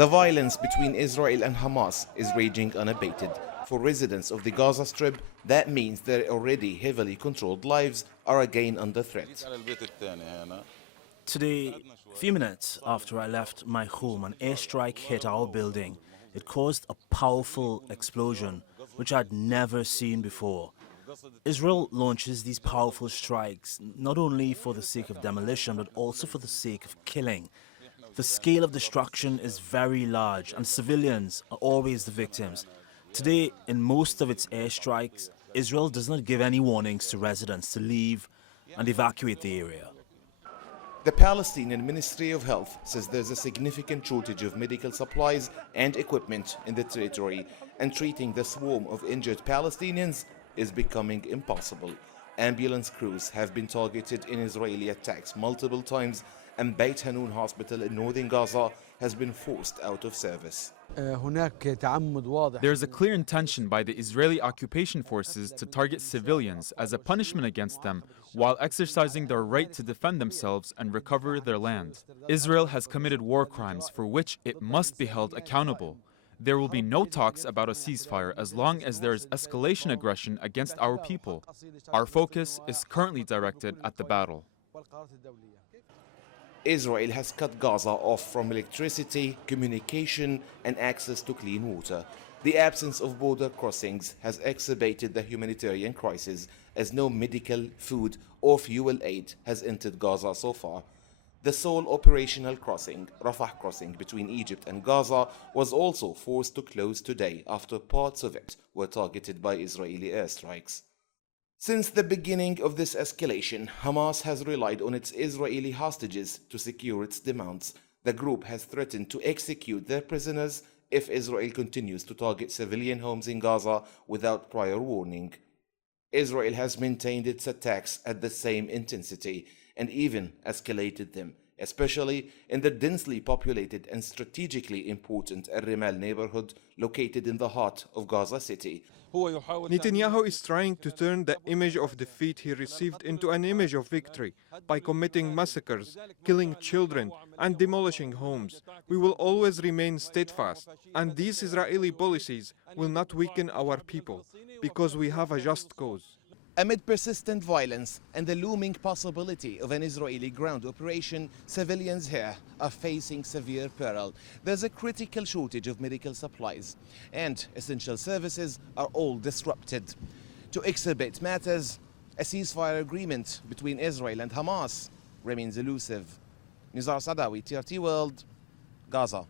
The violence between Israel and Hamas is raging unabated. For residents of the Gaza Strip, that means their already heavily controlled lives are again under threat. Today, a few minutes after I left my home, an airstrike hit our building. It caused a powerful explosion, which I'd never seen before. Israel launches these powerful strikes not only for the sake of demolition, but also for the sake of killing. The scale of destruction is very large, and civilians are always the victims. Today, in most of its airstrikes, Israel does not give any warnings to residents to leave and evacuate the area. The Palestinian Ministry of Health says there's a significant shortage of medical supplies and equipment in the territory, and treating the swarm of injured Palestinians is becoming impossible. Ambulance crews have been targeted in Israeli attacks multiple times, and Beit Hanun Hospital in northern Gaza has been forced out of service. There is a clear intention by the Israeli occupation forces to target civilians as a punishment against them while exercising their right to defend themselves and recover their land. Israel has committed war crimes for which it must be held accountable. There will be no talks about a ceasefire as long as there is escalation aggression against our people. Our focus is currently directed at the battle. Israel has cut Gaza off from electricity, communication, and access to clean water. The absence of border crossings has exacerbated the humanitarian crisis, as no medical, food, or fuel aid has entered Gaza so far. The sole operational crossing, Rafah crossing between Egypt and Gaza, was also forced to close today after parts of it were targeted by Israeli airstrikes. Since the beginning of this escalation, Hamas has relied on its Israeli hostages to secure its demands. The group has threatened to execute their prisoners if Israel continues to target civilian homes in Gaza without prior warning. Israel has maintained its attacks at the same intensity and even escalated them, especially in the densely populated and strategically important Al Rimal neighborhood located in the heart of Gaza City. Netanyahu is trying to turn the image of defeat he received into an image of victory by committing massacres, killing children, and demolishing homes. We will always remain steadfast, and these Israeli policies will not weaken our people, because we have a just cause. Amid persistent violence and the looming possibility of an Israeli ground operation, civilians here are facing severe peril. There's a critical shortage of medical supplies, and essential services are all disrupted. To exacerbate matters, a ceasefire agreement between Israel and Hamas remains elusive. Nizar Sadawi, TRT World, Gaza.